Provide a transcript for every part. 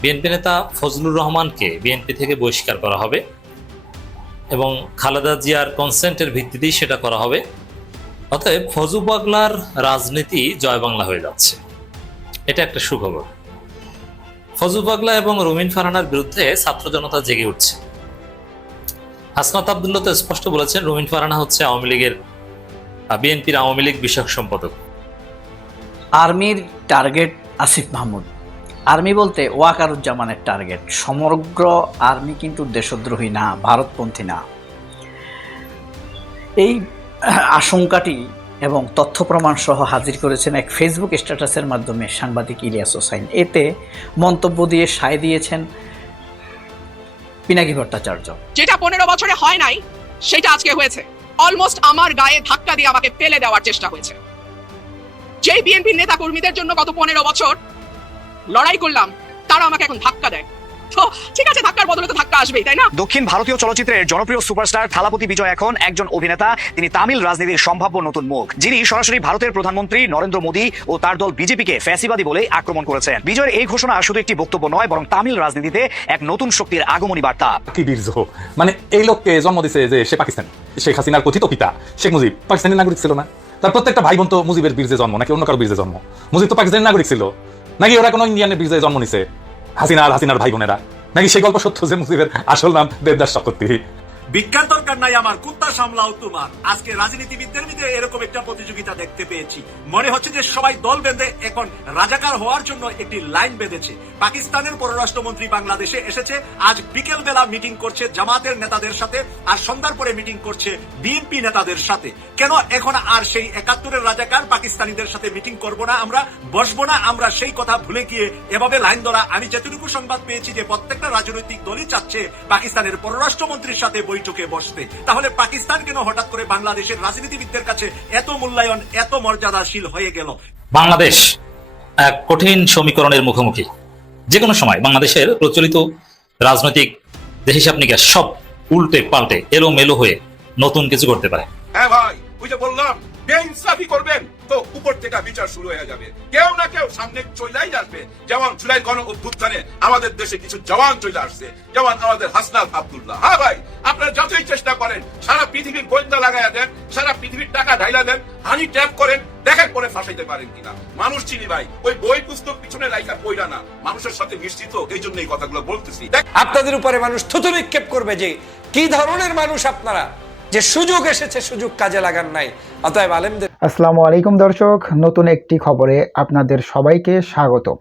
BNP নেতা ফজলুর রহমানকে BNP থেকে বহিষ্কার করা হবে এবং খালেদা জিয়ার কনসেন্টের ভিত্তিতেই সেটা করা হবে। অতএব ফজু পাগলার রাজনীতি জয় বাংলা হয়ে যাচ্ছে। এটা একটা সুখবর। ফজু পাগলা এবং রুমিন ফারহানার বিরুদ্ধে ছাত্র জনতা জেগে উঠছে। হাসনাত আবদুল্লাহ তো স্পষ্ট বলেছেন, রুমিন ফারহানা হচ্ছে আওয়ামী লীগের বিএনপির আওয়ামী লীগ বিষয়ক সম্পাদক। আর্মির টার্গেট আসিফ মাহমুদ। আর্মি বলতে ওয়াকারুজ্জামানের টার্গেট। সমগ্র আর্মি কিন্তু দেশদ্রোহী না, ভারতপন্থী না। এই আশঙ্কাটি এবং তথ্য প্রমাণ সহ হাজির করেছেন এক ফেসবুক স্ট্যাটাসের মাধ্যমে সাংবাদিক ইলিয়াস হোসাইন। এতে মন্তব্য দিয়ে সায় দিয়েছেন পিনাকি ভট্টাচার্য। যেটা পনেরো বছরে হয় নাই, সেটা আজকে হয়েছে। অলমোস্ট আমার গায়ে ধাক্কা দিয়ে আমাকে ফেলে দেওয়ার চেষ্টা হয়েছে। যেই বিএনপির নেতা কর্মীদের জন্য গত পনেরো বছর লড়াই করলাম তারা আমাকে এখন ধাক্কা দেয়। ঠিক আছে ধাক্কার বদলে তো ধাক্কা আসবেই তাই না? দক্ষিণ ভারতীয় চলচ্চিত্রের জনপ্রিয় সুপারস্টার থালাপতি বিজয় এখন একজন অভিনেতা তিনি তামিল রাজনীতির সম্ভাব্য নতুন মুখ যিনি সরাসরি ভারতের প্রধানমন্ত্রী নরেন্দ্র মোদী ও তার দল বিজেপিকে ফ্যাসিবাদী বলে আক্রমণ করেছেন বিজয়ের এই ঘোষণা শুধু একটি বক্তব্য নয় বরং তামিল রাজনীতিতে এক নতুন শক্তির আগমনী বার্তা। কি বীর্য। মানে এই লোককে জন্ম দিছে যে সে পাকিস্তান শেখ হাসিনার কথিত পিতা শেখ মুজিব পাকিস্তানি নাগরিক ছিল না। তার প্রত্যেকটা ভাই বোন তো মুজিবের বীর্যে জন্ম নাকি অন্য কারও বীর্যে জন্ম? মুজিব তো পাকিস্তানি নাগরিক ছিল। নাকি ওরা কোনো ইন্ডিয়ানের বিজয়ে জন্ম নিছে? হাসিনা আর হাসিনার ভাই বোনেরা নাকি সেই গল্প সত্য যে মুজিবের আসল নাম দেবদাস চক্রবর্তী বিজ্ঞান দরকার নাই আমার কুত্তা সামলাও তোমার। আজকে রাজনীতিবিদদের মধ্যে এরকম একটা প্রতিযোগিতা দেখতে পেয়েছি। মনে হচ্ছে যে সবাই দল বেঁধে এখন রাজাকার হওয়ার জন্য একটি লাইন বেঁধেছে। পাকিস্তানের পররাষ্ট্রমন্ত্রী বাংলাদেশে এসেছে। আজ বিকেল বেলা মিটিং করছে জামাতের নেতাদের সাথে আর সন্ধ্যার পরে মিটিং করছে বিএনপি নেতাদের সাথে। কেন এখন আর সেই একাত্তরের রাজাকার পাকিস্তানিদের সাথে মিটিং করব না আমরা, বসবো না আমরা সেই কথা ভুলে গিয়ে এভাবে লাইন ধরা। আমি যতটুকু সংবাদ পেয়েছি যে প্রত্যেকটা রাজনৈতিক দলই চাচ্ছে পাকিস্তানের পররাষ্ট্রমন্ত্রীর সাথে বৈঠকে বসতে। তাহলে পাকিস্তান কেন হঠাৎ করে বাংলাদেশের রাজনীতিবিদদের কাছে এত মূল্যায়ন এত মর্যাদাশীল হয়ে গেল? বাংলাদেশ এক কঠিন সমীকরণের মুখোমুখি। যে কোনো সময় বাংলাদেশের প্রচলিত রাজনৈতিক যে হিসাব নিকাশ সব উল্টে পাল্টে এলো মেলো হয়ে নতুন কিছু করতে পারে। হ্যাঁ ভাই ওই যে বললাম বেইনসাফি করবেন। বিচার শুরু হয়ে যাবে। কেউ না কেউ সামনে চলেই আসবে। যেমন জুলাই গণ অভ্যুত্থানে আমাদের দেশে কিছু জওয়ান চলে আসছে। যেমন আমাদের হাসনাত আব্দুল্লাহ। হ্যাঁ ভাই, আপনারা যতই চেষ্টা করেন, সারা পৃথিবীর গোয়েন্দা লাগাইয়া দেন, সারা পৃথিবীর টাকা ঢাইলা দেন, হানি ট্যাপ করেন, দেখেন পরে ফাঁসাইতে পারেন কিনা। মানুষ চিনি ভাই, ওই বই পুস্তক পিছনে লাইকা কইরা না, মানুষের সাথে মিশ্রিত এই জন্য এই কথাগুলো বলতেছি। আপনাদের উপরে মানুষ থুতু নিক্ষেপ করবে যে, কি ধরনের মানুষ আপনারা? যে সুযোগ এসেছে, সুযোগ কাজে লাগান নাই। অতএব আলেমদের আসসালামু আলাইকুম দর্শক, নতুন একটি খবরে আপনাদের সবাইকে স্বাগতম।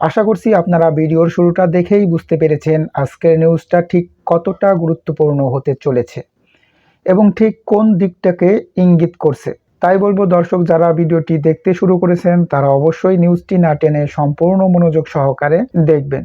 আশা করছি আপনারা ভিডিওর শুরুটা দেখেই বুঝতে পেরেছেন আজকের নিউজটা ঠিক কতটা গুরুত্বপূর্ণ হতে চলেছে এবং ঠিক কোন দিকটাকে ইঙ্গিত করছে। তাই বলব দর্শক, যারা ভিডিওটি দেখতে শুরু করেছেন, তারা অবশ্যই নিউজটি না টেনে সম্পূর্ণ মনোযোগ সহকারে দেখবেন।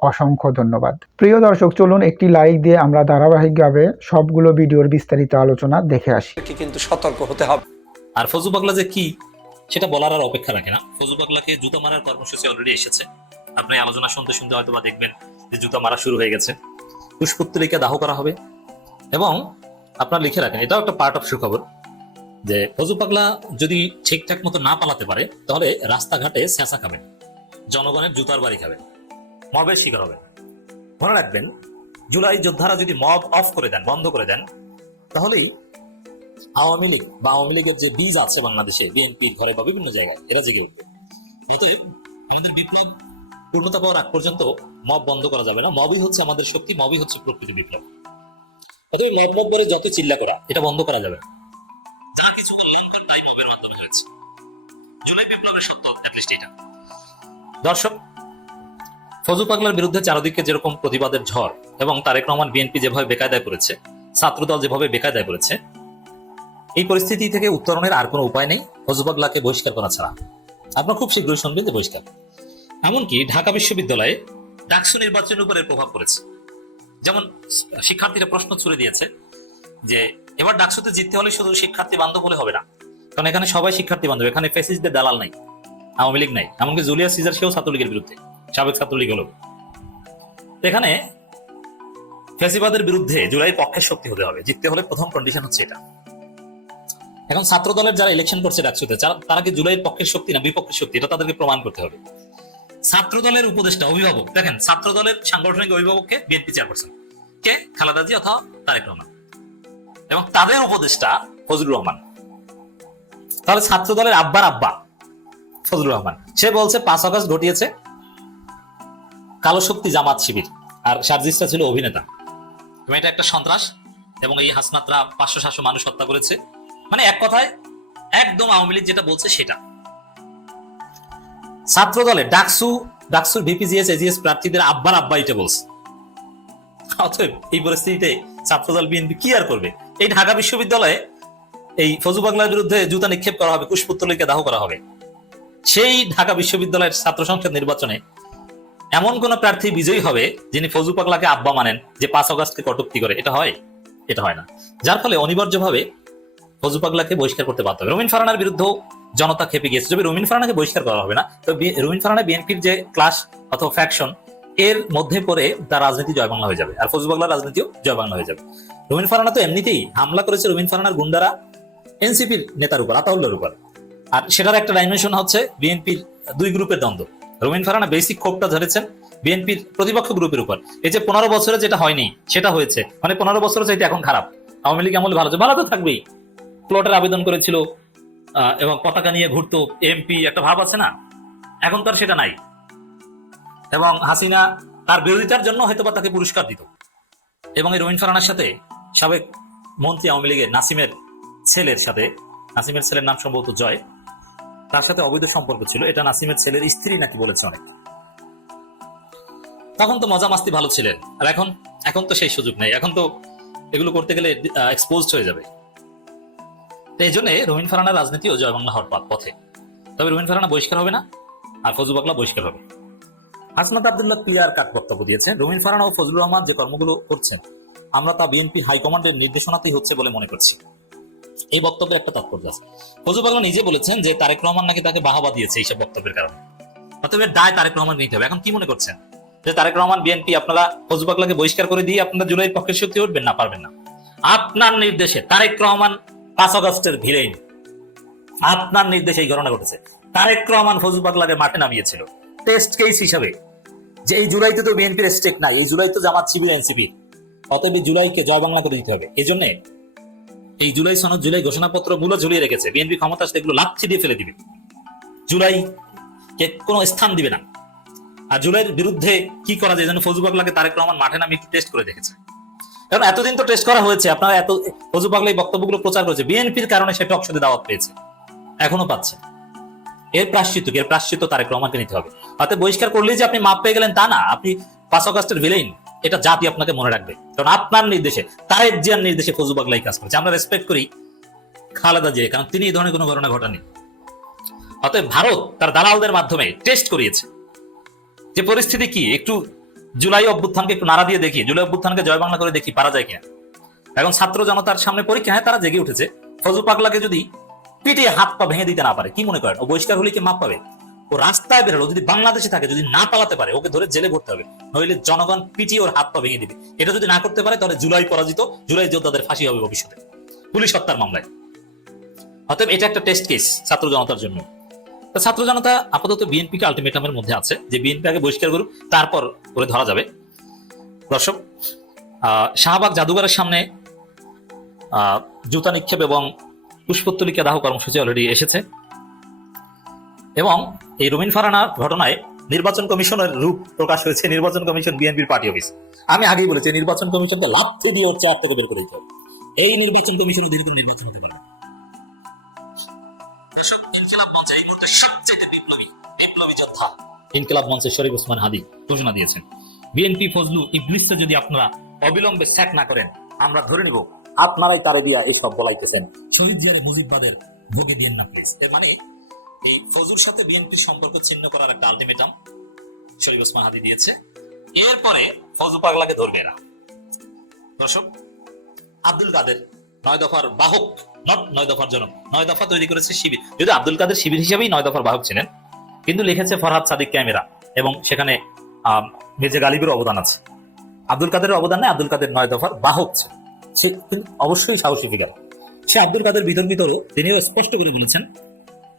অসংখ্য ধন্যবাদ। প্রিয় দর্শক চলুন একটি লাইক দিয়ে আমরা ধারাবাহিকভাবে সবগুলো ভিডিওর বিস্তারিত আলোচনা দেখে আসি। কিন্তু সতর্ক হতে হবে। আর ফজু পাগলা যে কি সেটা বলার আর অপেক্ষা রাখে না। ফজু পাগলাকে জুতা মারার কর্মসূচি অলরেডি এসেছে। আপনি আলোচনা শুনতে শুনতে হয়তো বা দেখবেন যে জুতা মারা শুরু হয়ে গেছে। পুষ্পত্তলিকা দাহ করা হবে। এবং আপনার লিখে রাখেন এটাও একটা পার্ট অফ সুখবর যে ফজু পাগলা যদি ঠিকঠাক মতো না পালাতে পারে তাহলে রাস্তাঘাটে স্যাঁচা খাবেন। জনগণের জুতার বাড়ি খাবেন। মবের শিকার হবে। মনে রাখবেন, জুলাই যোদ্ধারা যদি মব অফ করে দেন, বন্ধ করে দেন, তাহলেই আওয়ামী লীগ বা আওয়ামী লীগের যে বীজ আছে বাংলাদেশে, বিএনপির ঘরে বা বিভিন্ন জায়গায়, এরা জেগে উঠবে। আমাদের বিপ্লব পূর্ণতা পাওয়ার আগ পর্যন্ত মব বন্ধ করা যাবে না। মবই হচ্ছে আমাদের শক্তি, মবই হচ্ছে প্রকৃতি বিপ্লব। অতএব মব মব করে যত চিল্লা করা, এটা বন্ধ করা যাবে যা কিছু করলাম তাই মবের মাধ্যমে হয়েছে। জুলাই বিপ্লবের সত্য অ্যাটলিস্ট এটা। দর্শক ফজু পাগলার বিরুদ্ধে চারদিকে যেরকম প্রতিবাদের ঝড় এবং তারেক রহমান বিএনপি যেভাবে বেকায়দায় করেছে, ছাত্রদল যেভাবে বেকায়দায় করেছে, এই পরিস্থিতি থেকে উত্তরণের আর কোনো উপায় নেই। ফজু পাগলাকে বহিষ্কার করা ছাড়া। আপনারা খুব শীঘ্রই শুনবেন যে বহিষ্কার। এমনকি ঢাকা বিশ্ববিদ্যালয়ে ডাকসু নির্বাচনের উপরে প্রভাব পড়েছে। যেমন শিক্ষার্থীরা প্রশ্ন ছুড়ে দিয়েছে যে, এবার ডাকসুতে জিততে হলে শুধু শিক্ষার্থী বান্ধব হলে হবে না। কারণ এখানে সবাই শিক্ষার্থী বান্ধব, এখানে ফেসিসদের দালাল নাই, আওয়ামী লীগ নাই। এমনকি জুলিয়া সিজার সেও ছাত্রলীগের বিরুদ্ধে। সাবেক ছাত্রলীগ হলো। এখানে ফেসিবাদের বিরুদ্ধে জুলাই পক্ষের শক্তি হতে হবে, জিততে হলে প্রথম কন্ডিশন হচ্ছে এটা। এখন ছাত্র দলের যারা ইলেকশন করছে ডাকসুতে তারা কি জুলাইয়ের পক্ষের শক্তি না বিপক্ষের শক্তি? এটা তাদেরকে প্রমাণ করতে হবে। ছাত্র দলের উপদেষ্টা, অভিভাবক, দেখেন ছাত্র দলের সাংগঠনিক অভিভাবককে বিএনপি চেয়ারপারসন কে? খালেদা জি অথবা তারেক রহমান। এবং তাদের উপদেষ্টা ফজলুর রহমান। তাহলে ছাত্র দলের আব্বার আব্বা ফজলুর রহমান, সে বলছে পাঁচ আগস্ট ঘটিয়েছে কালো শক্তি জামাত শিবির, আর সার্জিসটা ছিল অভিনেতা। এটা একটা সন্ত্রাস, এবং এই হাসনাতরা পাঁচশো সাতশো মানুষ হত্যা করেছে। মানে এক কথায়, একদম আওয়ামী লীগ যেটা বলছে সেটা। ছাত্র দলে ডাকসু, ডাকসুর ভিপিজিএস এজিএস প্রার্থীদের আব্বার আব্বা এটা বলছে। অতএব এই পরিস্থিতিতে ছাত্রদল বিএনপি কি আর করবে? এই ঢাকা বিশ্ববিদ্যালয়ে এই ফজু বাংলার বিরুদ্ধে জুতা নিক্ষেপ করা হবে, কুশপুত্তলিকে দাহ করা হবে। সেই ঢাকা বিশ্ববিদ্যালয়ের ছাত্র সংসদ নির্বাচনে এমন কোন প্রার্থী বিজয়ী হবে যিনি ফজু পাগলাকে আব্বা মানেন যে পাঁচ অগস্টকে কটুক্তি করে। এটা হয়? এটা হয় না। যার ফলে অনিবার্যভাবে ফজু পাগলাকে বহিষ্কার করতে বাধ্য হবে। রমিন ফারানার বিরুদ্ধেও জনতা খেপে গিয়েছে। তবে রমিন ফারানাকে বহিষ্কার করা হবে না। তো রমিন ফারানা বিএনপির যে ক্লাস অথবা ফ্যাকশন এর মধ্যে পড়ে তার রাজনীতি জয় বাংলা হয়ে যাবে। আর ফজু বাংলার রাজনীতিও জয় বাংলা হয়ে যাবে। রমিন ফারানা তো এমনিতেই হামলা করেছে রমিন ফারানার গুন্ডারা এনসিপির নেতার উপর আতাউল্লার উপর। আর সেটার একটা ডাইমেনশন হচ্ছে বিএনপির দুই গ্রুপের দ্বন্দ্ব। রবীন্দ্র ফারানা বেসিক ক্ষোভটা ধরেছেন বিএনপির প্রতিপক্ষ গ্রুপের উপর। এই যে পনেরো বছরে যেটা হয়নি, সেটা হয়েছে। মানে পনেরো বছর চাইতে এখন খারাপ। আওয়ামী লীগ আমলে ভালো ভালো তো থাকবেই। প্লটের আবেদন করেছিল এবং পতাকা নিয়ে ঘুরতো এমপি একটা ভাব আছে না? এখন তো আর সেটা নাই। এবং হাসিনা তার বিরোধিতার জন্য হয়তো বা তাকে পুরস্কার দিত। এবং এই রবীন ফারানার সাথে সাবেক মন্ত্রী আওয়ামী লীগের নাসিমের ছেলের সাথে, নাসিমের ছেলের নাম সম্ভবত জয় তার সাথে অবৈধ সম্পর্ক ছিল। এটা নাসিমের ছেলের স্ত্রী নাকি বলেছে অনেক। তখন তো মজা মাস্তি ভালো ছিলেন। আর এখন এখন তো সেই সুযোগ নেই। এখন তো এগুলো করতে গেলে এক্সপোজ হয়ে যাবে। এই জন্য রোহিন ফারানা ও জয় বাংলা হওয়ার পথে। তবে রোহিন ফারানা বহিষ্কার হবে না, আর ফজু বাকলা বহিষ্কার হবে। হাসনাত আবদুল্লাহ ক্লিয়ার কাট বক্তব্য দিয়েছেন। রোহিন ফারানা ও ফজলুর রহমান যে কর্মগুলো করছেন, আমরা তা বিএনপি হাইকমান্ডের নির্দেশনাতেই হচ্ছে বলে মনে করছি। এই বক্তব্যের একটা তাৎপর্য আছে। ফজু বাংলা নিজে বলেছেন যে তারেক রহমান নাকি তাকে বাহাবা দিয়েছে এইসব বক্তব্যের কারণে। অতএব দায় তারেক রহমান নিতে হবে। এখন কি মনে করছেন? যে তারেক রহমান বিএনপি আপনারা ফজু বাকলাকে বহিষ্কার করে দিয়ে আপনারা জুলাই পক্ষের শক্তি উঠবেন না, পারবেন না। আপনার নির্দেশে তারেক রহমান পাঁচ আগস্টের ভিড়েন আপনার নির্দেশে এই ঘটনা ঘটেছে। তারেক রহমান ফজু বাকলাকে মাঠে নামিয়েছিল। টেস্ট কেস হিসাবে। যে এই জুলাইতে তো বিএনপির স্টেট নাই, এই জুলাই তো জামাত শিবির এনসিপি অতএব জুলাইকে জয় বাংলা করে দিতে হবে। এই জন্য এই জুলাই সনদ জুলাই ঘোষণাপত্রগুলো ঝুলিয়ে রেখেছে। বিএনপি ক্ষমতা আসলে এগুলো লাচ্ছি দিয়ে ফেলে দিবে। জুলাই কে কোনো স্থান দিবে না। আর জুলাইয়ের বিরুদ্ধে কি করা যায়? যেন ফজু পাগলাকে তারেক রহমান মাঠে নামে একটু টেস্ট করে দেখেছে। কারণ এতদিন তো টেস্ট করা হয়েছে। আপনারা এত ফজু পাগলা এই বক্তব্যগুলো প্রচার করেছে। বিএনপির কারণে সে টকশোতে দাওয়াত পেয়েছে। এখনও পাচ্ছে। এর প্রাশ্চিত? এর প্রাশ্চিত তারেক রহমানকে নিতে হবে। অর্থাৎ বহিষ্কার করলেই যে আপনি মাপ পেয়ে গেলেন তা না। আপনি পাঁচ অগাস্টের ভিলেইন এটা জাতি আপনাকে মনে রাখবে। কারণ আপনার নির্দেশে, তারেক জিয়ার নির্দেশে ফজু পাগলাই কাজ করেছে। আমরা রেসপেক্ট করি খালেদা জিয়া, কারণ তিনি এই ধরনের কোনো ঘটনা ঘটানি অতএব ভারত তার দালালদের মাধ্যমে টেস্ট করিয়েছে। যে পরিস্থিতি কি? একটু জুলাই অভ্যুত্থানকে একটু নাড়া দিয়ে দেখি। জুলাই অভ্যুত্থানকে জয় বাংলা করে দেখি, পারা যায় কিনা? এখন ছাত্র জনতার সামনে পরীক্ষা হ্যাঁ তারা জেগে উঠেছে। ফজু পাগলাকে যদি পিটিয়ে হাত পা ভেঙে দিতে না পারে, কি মনে করেন? ও বহিষ্কার হলে কি মাপ পাবে? ও রাস্তায় বেরোলো, যদি বাংলাদেশে থাকে, যদি না পালাতে পারে, ওকে ধরে জেলে ভরতে হবে। নইলে জনগণ পিটিয়ে ওর হাত পা ভেঙে দিবে। এটা যদি না করতে পারে, তাহলে জুলাই পরাজিত, জুলাই যোদ্ধাদের ফাঁসি হবে ভবিষ্যতে। পুলিশ হত্যার মামলায়। অতএব এটা একটা টেস্ট কেস ছাত্র জনতার জন্য। ছাত্র জনতা আপাতত বিএনপিকে আলটিমেটামের মধ্যে আছে। যে বিএনপি আগে বহিষ্কার করুক, তারপর করে ধরা যাবে। দর্শক শাহবাগ জাদুঘরের সামনে জুতা নিক্ষেপ এবং পুষ্পত্তলিকা দাহ কর্মসূচি অলরেডি এসেছে। এবং এই রুমিন ফারানার ঘটনায় নির্বাচন কমিশনের রূপ প্রকাশ হয়েছে নির্বাচন কমিশন বিএনপির পার্টি অফিস। আমি আগেই বলেছি নির্বাচন কমিশনকে লাভতে দিয়ে হচ্ছে থেকে বের করে দিতে এই নির্বাচন কমিশন দীর্ঘ নির্বাচন হতে পারে ইনকিলাব মঞ্চে এই মুহূর্তে বিপ্লবী বিপ্লবী যোদ্ধা। ইনকিলাব মঞ্চে শরীফ ওসমান হাদি ঘোষণা দিয়েছেন। বিএনপি ফজলু ইবলিসকে যদি আপনারা অবিলম্বে স্যাক না করেন আমরা ধরে নিব আপনারাই তারে দিয়া এসব বলাইতেছেন। শহীদ জিয়ারে মুজিববাদের ভোগে দিয়েন না প্লিজ এর মানে এই ফজুর সাথে বিএনপির সম্পর্ক ছিন্ন করার একটা আলটিমেটাম শরীফ ওসমান হাদি দিয়েছে। এরপরে ফজু পাগলাকে ধরবে না দর্শক, আব্দুল কাদের নয় দফার বাহক নট নয় দফার জনক, নয় দফা তৈরি করেছে শিবির। যদি আব্দুল কাদের শিবির হিসেবেই নয় দফার বাহক ছিলেন, কিন্তু লিখেছে ফরহাদ সাদিক ক্যামেরা এবং সেখানে মির্জা গালিবের অবদান আছে। আব্দুল কাদের অবদান নেই আব্দুল কাদের নয় দফার বাহক ছিল। সে অবশ্যই সাহসী ফিগার সে আব্দুল কাদের বিতর্কিতরও তিনিও স্পষ্ট করে বলেছেন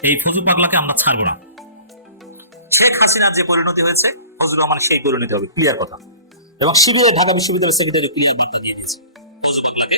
এই ফজল পাগলাকে আমরা ছাড়বো না। শেখ হাসিনার যে পরিণতি হয়েছে ফজল রহমান সেই পরিণতি হবে। ক্লিয়ার কথা। এবং শুধু ঢাকা বিশ্ববিদ্যালয়ের সেক্রেটারি ক্লিয়ার বার্তা দিয়ে দিয়েছে। ফজুর পাগলাকে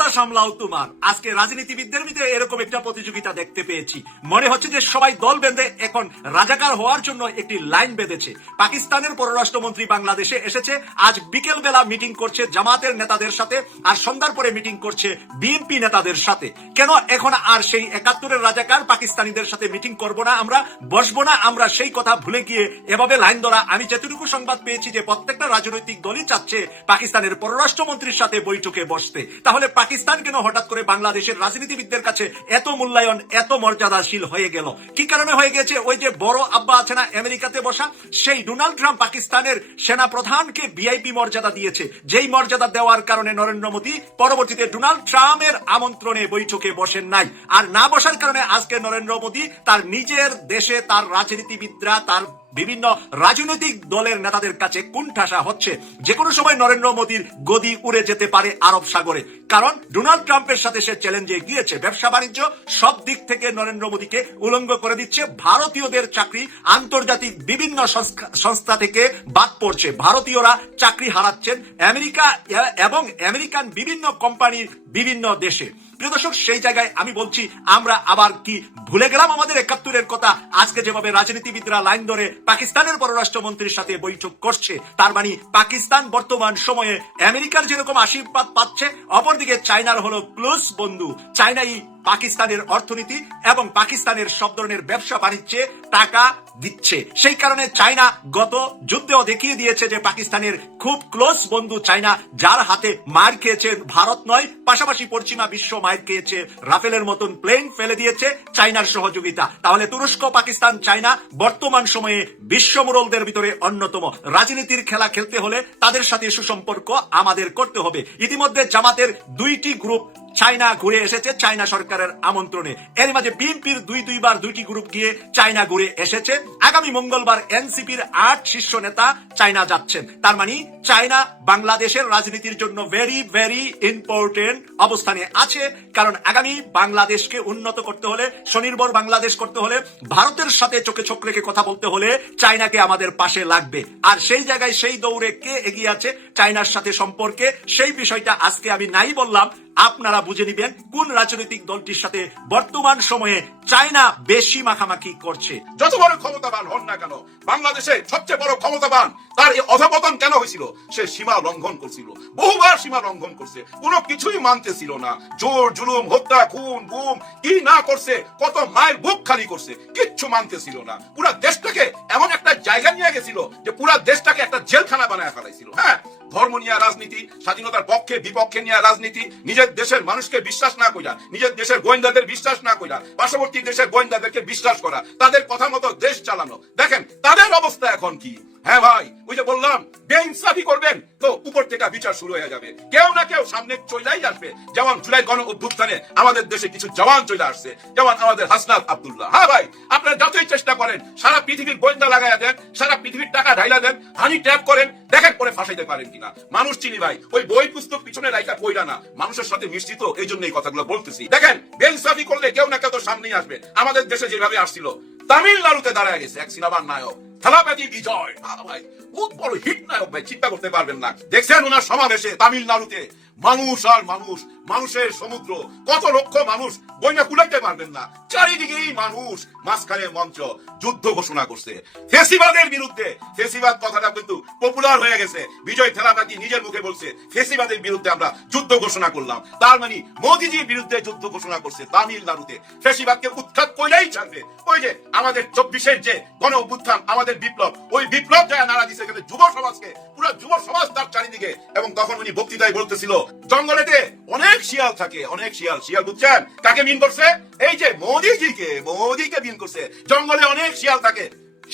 কুত্তা সামলাও তোমার। আজকে রাজনীতিবিদদের ভিতরে এরকম একটা প্রতিযোগিতা দেখতে পেয়েছি। মনে হচ্ছে যে সবাই দল বেঁধে এখন রাজাকার হওয়ার জন্য একটি লাইন বেঁধেছে। পাকিস্তানের পররাষ্ট্রমন্ত্রী বাংলাদেশে এসেছে। আজ বিকেল বেলা মিটিং করছে জামাতের নেতাদের সাথে আর সন্ধ্যার পরে মিটিং করছে বিএনপি নেতাদের সাথে। কেন এখন আর সেই একাত্তরের রাজাকার পাকিস্তানিদের সাথে মিটিং করব না আমরা, বসবো না আমরা সেই কথা ভুলে গিয়ে এভাবে লাইন ধরা? আমি যেটুকু সংবাদ পেয়েছি যে প্রত্যেকটা রাজনৈতিক দলই চাচ্ছে পাকিস্তানের পররাষ্ট্রমন্ত্রীর সাথে বৈঠকে বসতে। তাহলে পাকিস্তান কেন হঠাৎ করে বাংলাদেশের রাজনীতিবিদদের কাছে এত মূল্যায়ন, এত মর্যাদাশীল হয়ে গেল। কি কারণে হয়ে গেছে? ওই যে বড় আব্বা আছে না, আমেরিকাতে বসা, সেই ডোনাল্ড ট্রাম্প পাকিস্তানের সেনা প্রধানকে ভিআইপি মর্যাদা দিয়েছে। যেই মর্যাদা দেওয়ার কারণে নরেন্দ্র মোদী পরবর্তীতে ডোনাল্ড ট্রাম্পের আমন্ত্রণে বৈঠকে বসেন নাই। আর না বসার কারণে আজকে নরেন্দ্র মোদী তার নিজের দেশে তার রাজনীতিবিদরা, তার বিভিন্ন রাজনৈতিক দলের নেতাদের কাছে কুণ্ঠাসা হচ্ছে। যে কোনো সময় নরেন্দ্র মোদীর গদি উড়ে যেতে পারে আরব সাগরে। কারণ ডোনাল্ড ট্রাম্পের সাথে সে চ্যালেঞ্জে গিয়েছে। ব্যবসা বাণিজ্য সব দিক থেকে নরেন্দ্র মোদীকে উলঙ্গ করে দিচ্ছে। ভারতীয়দের চাকরি আন্তর্জাতিক বিভিন্ন সংস্থা- থেকে বাদ পড়ছে। ভারতীয়রা চাকরি হারাচ্ছেন। আমেরিকা, এবং আমেরিকান বিভিন্ন কোম্পানির বিভিন্ন দেশে। প্রিয় দর্শক, সেই জায়গায় আমি বলছি, আমরা আবার কি ভুলে গেলাম আমাদের একাত্তরের কথা? আজকে যেভাবে রাজনীতিবিদরা লাইন ধরে পাকিস্তানের পররাষ্ট্রমন্ত্রীর সাথে বৈঠক করছে, তার মানে পাকিস্তান বর্তমান সময়ে আমেরিকার যেরকম আশীর্বাদ পাচ্ছে, অপরদিকে চায়নার হলো ক্লোজ বন্ধু। চায়নাই পাকিস্তানের অর্থনীতি এবং পাকিস্তানের সব ধরনের ব্যবসা বাণিজ্যে টাকা দিচ্ছে। সেই কারণে চায়না গত যুদ্ধেও দেখিয়ে দিয়েছে যে পাকিস্তানের খুব ক্লোজ বন্ধু চায়না, যার হাতে মার খেয়েছে ভারত নয়, পাশাপাশি পশ্চিমা বিশ্ব মার খেয়েছে, রাফেলের মতন প্লেন ফেলে দিয়েছে চায়নার সহযোগিতা। তাহলে তুরস্ক, পাকিস্তান, চায়না বর্তমান সময়ে বিশ্ব মুরলদের ভিতরে অন্যতম। রাজনীতির খেলা খেলতে হলে তাদের সাথে সুসম্পর্ক আমাদের করতে হবে। ইতিমধ্যে জামাতের দুইটি গ্রুপ চায়না ঘুরে এসেছে চায়না সরকারের আমন্ত্রণে। এর মাঝে বিএনপির দুই দুইবার দুইটি গ্রুপ গিয়ে চায়না ঘুরে এসেছে। আগামী মঙ্গলবার এনসিপির আট শীর্ষ নেতা চায়না যাচ্ছেন। তার মানে চায়না বাংলাদেশের রাজনীতির জন্য ভেরি ভেরি ইম্পর্টেন্ট অবস্থানে আছে। কারণ আগামী বাংলাদেশকে উন্নত করতে হলে, স্বনির্ভর বাংলাদেশ করতে হলে, ভারতের সাথে চোখে চোখ রেখে কথা বলতে হলে চায়নাকে আমাদের পাশে লাগবে। আর সেই জায়গায় সেই দৌড়ে কে এগিয়ে আছে চায়নার সাথে সম্পর্কে, সেই বিষয়টা আজকে আমি নাই বললাম। আপনারা বুঝে নিবেন কোন রাজনৈতিক দলটির সাথে বর্তমান সময়ে চায়না বেশি মাখামাখি করছে। যত বড় ক্ষমতাবান হন না কেন, বাংলাদেশে সবচেয়ে বড় ক্ষমতাবান তার এই অধপতন কেন হয়েছিল? সে সীমা লঙ্ঘন করছিল। বহুবার সীমা লঙ্ঘন করছে। কোনো কিছুই মানতেছিল না। জোর, জুলুম, হত্যা, খুন, গুম, কি না করছে, কত মায়ের বুক খালি করছে, কিচ্ছু মানতেছিল না। পুরা দেশটাকে এমন একটা জায়গা নিয়ে গেছিল যে পুরা দেশটাকে একটা জেলখানা বানায় ফেলাইছিল। হ্যাঁ ধর্ম নিয়ে রাজনীতি, স্বাধীনতার পক্ষে, বিপক্ষে নিয়ে রাজনীতি, নিজের দেশের মানুষকে বিশ্বাস না কইরা, নিজের দেশের গোয়েন্দাদের বিশ্বাস না কইরা, পার্শ্ববর্তী দেশের গোয়েন্দাদেরকে বিশ্বাস করা, তাদের কথা মতো দেশ চালানো। দেখেন, তাদের অবস্থা এখন কি? হ্যাঁ ভাই, ওই যে বললাম, বেইনসাফি করবেন তো উপর থেকে বিচার শুরু হয়ে যাবে। কেউ না কেউ সামনে চলেই আসবে। যেমন জুলাই গণ অভ্যুত্থানে আমাদের দেশে কিছু জওয়ান চলে আসছে। যেমন আমাদের হাসনাত আব্দুল্লাহ। হ্যাঁ ভাই, আপনারা যতই চেষ্টা করেন, সারা পৃথিবীর গোয়েন্দা লাগাইয়া দেন, সারা পৃথিবীর টাকা ঢাইলা দেন, হানি ট্যাপ করেন, দেখেন পরে ফাঁসাইতে পারেন কিনা। মানুষ চিনি ভাই, ওই বই পুস্তক পিছনে রাইকা কইরা না, মানুষের সাথে মিশ্রিত এই জন্য এই কথাগুলো বলতেছি। দেখেন, বেইনসাফি করলে কেউ না কেউ তো সামনেই আসবে। আমাদের দেশে যেভাবে আসছিল তামিলনাড়ুতে দাঁড়ায় গেছে এক সিনেমার নায়ক। থালাপাতি বিজয়। ভাই, বহুত বড় হিট নায়ক ভাই, চিন্তা করতে পারবেন না। দেখছেন ওনার সমাবেশে তামিলনাড়ুতে। মানুষ আর মানুষ, মানুষের সমুদ্র, কত লক্ষ মানুষ বইনা কুলাইতে পারবেন না। চারিদিকেই মানুষ, মাঝখানে মঞ্চ, যুদ্ধ ঘোষণা করছে। ফেসিবাদের বিরুদ্ধে, ফেসিবাদ কথাটা কিন্তু পপুলার হয়ে গেছে। বিজয় থেলাপাতি নিজের মুখে বলছে, ফেসিবাদের বিরুদ্ধে আমরা যুদ্ধ ঘোষণা করলাম। তার মানে মোদিজির বিরুদ্ধে যুদ্ধ ঘোষণা করছে তামিলনাড়ুতে। ফেসিবাদকে উৎখাত কইলেই ছাড়বে। ওই যে আমাদের চব্বিশের যে গণ অভ্যুত্থান, আমাদের বিপ্লব, ওই বিপ্লব যায় নাড়া দিছে এখানে যুব সমাজকে, পুরো যুব সমাজ তার চারিদিকে। এবং তখন উনি বক্তৃতায় বলতেছিল, জঙ্গলেতে অনেক শিয়াল থাকে, অনেক শিয়াল শিয়াল বুঝছেন? কাকে মিন করছে? এই যে মোদিজিকে, মোদিকে মিন করছে। জঙ্গলে অনেক শিয়াল থাকে,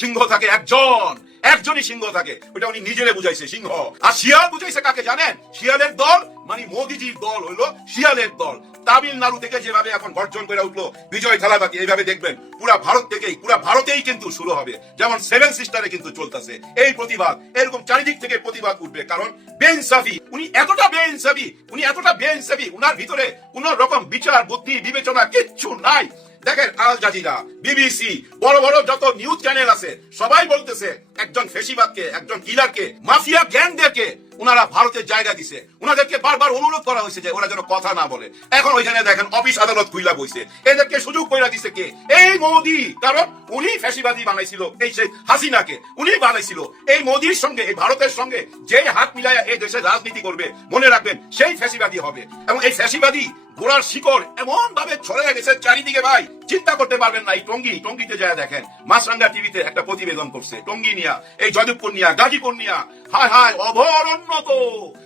সিংহ থাকে একজন, একজনই সিংহ থাকে। ওটা উনি নিজেরে বুঝাইছে, সিংহ। আর শিয়াল বুঝাইছে কাকে জানেন? শিয়ালের দল মানে মোদিজির দল হইল শিয়ালের দল। তামিলনাড়ু থেকে যেভাবে এখন গর্জন করে উঠল, বিজয় থালাবাকি এইভাবে দেখবেন, পুরা ভারত থেকেই, পুরা ভারতেই কিন্তু শুরু হবে। যেমন সেভেন সিস্টারে কিন্তু চলতেছে। এই প্রতিবাদ, এরকম চারিদিক থেকে প্রতিবাদ উঠবে, কারণ বেইনসাফি, উনি এতটা বেইনসাফি, উনি এতটা বেইনসাফি, উনার ভিতরে কোন রকম বিচার, বুদ্ধি, বিবেচনা কিচ্ছু নাই। দেখেন আল জাজিরা, বিবিসি, বড় বড় যত নিউজ চ্যানেল আছে, সবাই বলতেছে একজন ফেসিবাদকে, একজন কিলারকে, মাফিয়া গ্যাংদেরকে ওনারা ভারতের জায়গা দিছে। ওনাদেরকে বারবার অনুরোধ করা হয়েছে যে ওরা যেন কথা না বলে। এখন ওইখানে দেখেন অফিস আদালত খুইলা বইছে। এদেরকে সুযোগ কইরা দিছে কে? এই মোদি, কারণ উনি ফ্যাসিবাদী বানাইছিল এই সেই হাসিনাকে, উনি বানাইছিল। এই মোদির সঙ্গে, এই ভারতের সঙ্গে যে হাত মিলাইয়া এই দেশে রাজনীতি করবে, মনে রাখবেন সেই ফ্যাসিবাদী হবে। এবং এই ফ্যাসিবাদী গোড়ার শিকড় এমন ভাবে ছড়ে গেছে চারিদিকে ভাই। চিন্তা করতে পারবেন না, এই টঙ্গি, টঙ্গিতে যায় দেখেন। মাসরাঙ্গা টিভিতে একটা প্রতিবেদন করছে, টঙ্গি নিয়া, এই যদবপুর নিয়া, গাজীপুর নিয়া। হায় হায় অভরণ্য তো!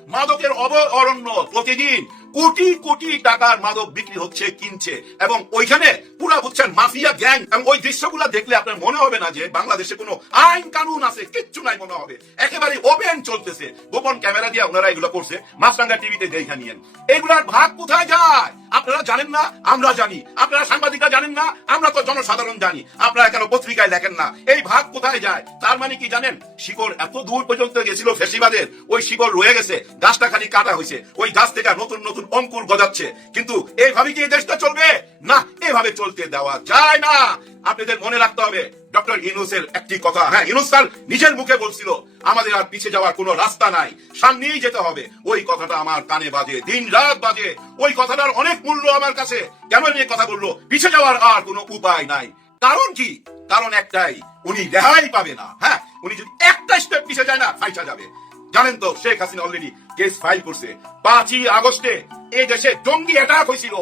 মাদকের অভরণ্য প্রতিদিন কোটি কোটি টাকার মাদক বিক্রি হচ্ছে, কিনছে, এবং ওইখানে পুরা বুঝছেন মাফিয়া গ্যাং। এবং ওই দৃশ্যগুলো দেখলে আপনার মনে হবে না যে বাংলাদেশে কোনো আইন কানুন আছে, কিচ্ছু নাই মনে হবে। একেবারে ওপেন চলতেছে। গোপন ক্যামেরা দিয়ে ওনারা এগুলো করছে। মাছরাঙ্গা টিভিতে দেখা নিয়েন। এগুলার ভাগ কোথায় যায়? আপনারা জানেন না, আমরা জানি। আপনারা সাংবাদিকরা জানেন না, আমরা তো জনসাধারণ জানি। আপনারা কেন পত্রিকায় লেখেন না? এই ভাগ কোথায় যায়? তার মানে কি জানেন? শিকড় এত দূর পর্যন্ত গেছিল ফেসিবাদের, ওই শিকড় রয়ে গেছে, গাছটা খালি কাটা হয়েছে। ওই গাছ থেকে নতুন নতুন অঙ্কুর গজাচ্ছে। কিন্তু এইভাবে কি এই দেশটা চলবে? না এভাবে চলতে দেওয়া যায় না। আপনাদের মনে রাখতে হবে ডক্টর ইনুসের একটি কথা। হ্যাঁ ইনুস নিজের মুখে বলছিল, আমাদের আর পিছিয়ে যাওয়ার কোনো রাস্তা নাই, সামনেই যেতে হবে। ওই কথাটা আমার কানে বাজে, দিন রাত বাজে। ওই কথাটার অনেক মূল্য আমার কাছে। কেন নিয়ে কথা বলল? পিছিয়ে যাওয়ার আর কোনো উপায় নাই। কারণ কি? কারণ একটাই, উনি রেহাই পাবে না। হ্যাঁ উনি যদি একটা স্টেপ পিছিয়ে যায় না, ফাইসা যাবে। জানেন তো, Sheikh Hasina already case file করছে। পাঁচই আগস্টে এই দেশে জঙ্গি অ্যাটাক হয়েছিল।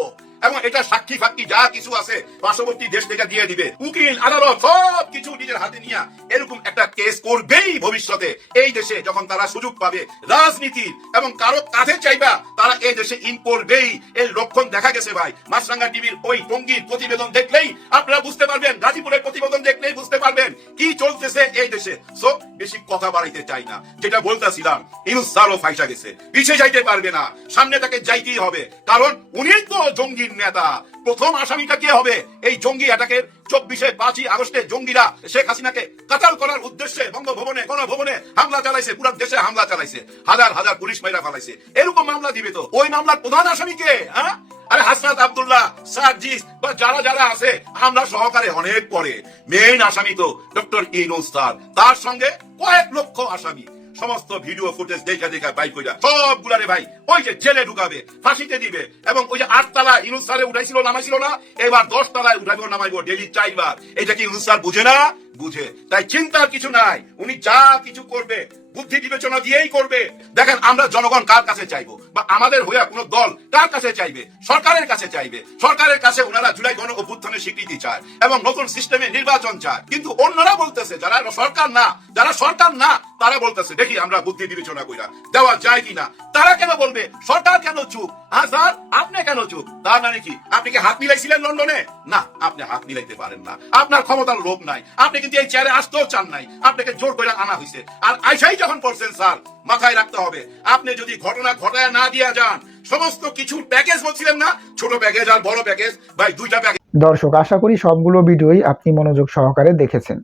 এবং এটা সাক্ষী ফাক্ষী যা কিছু আছে, পার্শ্ববর্তী দেশ থেকে দিয়ে দিবে। উকিল, আদালত, সব কিছু নিজের হাতে নিয়ে এরকম একটা কেস করবেই ভবিষ্যতে। এই দেশে যখন তারা সুযোগ পাবে রাজনীতির এবং কারও কাঁধে চাইবা, তারা এই দেশে ইন করবেই। এর লক্ষণ দেখা গেছে ভাই। মাছরাঙ্গা টিভির ওই টঙ্গির প্রতিবেদন দেখলেই আপনারা বুঝতে পারবেন, গাজীপুরের প্রতিবেদন দেখলেই বুঝতে পারবেন কি চলতেছে এই দেশে। সো, বেশি কথা বাড়াইতে চাই না। যেটা বলতেছিলাম ইনুস সারও ফাইসা গেছে। পিছিয়ে যাইতে পারবে না। সামনে তাকে যাইতেই হবে। কারণ উনি তো জঙ্গির নেতা। প্রথম আসামিটা কে হবে? এই জঙ্গি অ্যাটাকের চব্বিশে পাঁচই আগস্টে জঙ্গিরা শেখ হাসিনাকে কাতাল করার উদ্দেশ্যে বঙ্গভবনে, গণভবনে হামলা চালাইছে। পুরো দেশে হামলা চালাইছে। হাজার হাজার পুলিশ মাইরা ফেলাইছে। এরকম মামলা দিবে তো। ওই মামলার প্রধান আসামি কে? হ্যাঁ? আরে হাসনাত আব্দুল্লাহ, সার্জিস বা যারা যারা আছে, আমরা সহকারে অনেক পরে। মেইন আসামি তো ডক্টর ইনুস তার সঙ্গে কয়েক লক্ষ আসামি। সমস্ত ভিডিও ফুটেজ দেখা দেখা বাইক কইরা, সবগুলারে ভাই, ওই যে জেলে ঢুকাবে, ফাঁসিতে দিবে, এবং ওই যে আটতলা ইনুস স্যারে উঠাইছিল, নামাইছিল না, এবার দশ তলায় উঠাইব, নামাইবো ডেলি চাইবার এটা কি ইনুস স্যার বুঝে না? বুঝে। তাই চিন্তার কিছু নাই, উনি যা কিছু করবে বুদ্ধি বিবেচনা দিয়েই করবে। দেখেন, আমরা জনগণ কার কাছে চাইব? বা আমাদের হইয়া কোন দল কার কাছে চাইবে? সরকারের কাছে চাইবে। সরকারের কাছে ওনারা জুলাই গণ অভ্যুত্থানের স্বীকৃতি চায় এবং নতুন সিস্টেমে নির্বাচন চায়। কিন্তু অন্যরা বলতেছে, যারা সরকার না, যারা সরকার না, তারা বলতেছে, দেখি, আমরা বুদ্ধি বিবেচনা কইরা দেওয়া যায় কিনা? তারা কেন বলবে, সরকার কেন চুপ? হ্যাঁ স্যার আপনি কেন চুপ? তার মানে কি, আপনি কি হাত মিলাইছিলেন লন্ডনে? না, আপনি হাত মিলাইতে পারেন না। আপনার ক্ষমতার লোভ নাই। আপনি কিন্তু এই চেয়ারে আসতেও চান নাই। আপনাকে জোর করে আনা হয়েছে আর আইসাই যখন পড়ছেন, স্যার। মাথায় রাখতে হবে। আপনি যদি ঘটনা ঘটায় না দিয়া যান, সমস্ত কিছু প্যাকেজ বলছিলেন না? ছোট প্যাকেজ আর বড় প্যাকেজ। ভাই, দুইটা প্যাকেজ। দর্শক, আশা করি সবগুলো ভিডিওই আপনি মনোযোগ সহকারে দেখেছেন।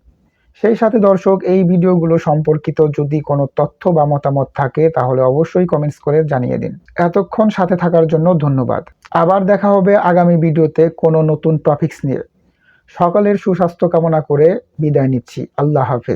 সেই সাথে দর্শক, এই ভিডিওগুলো সম্পর্কিত যদি কোনো তথ্য বা মতামত থাকে, তাহলে অবশ্যই কমেন্টস করে জানিয়ে দিন। এতক্ষণ সাথে থাকার জন্য ধন্যবাদ। আবার দেখা হবে আগামী ভিডিওতে কোনো নতুন টপিকস নিয়ে। সকালের সুস্বাস্থ্য কামনা করে বিদায় নিচ্ছি। আল্লাহ হাফেজ।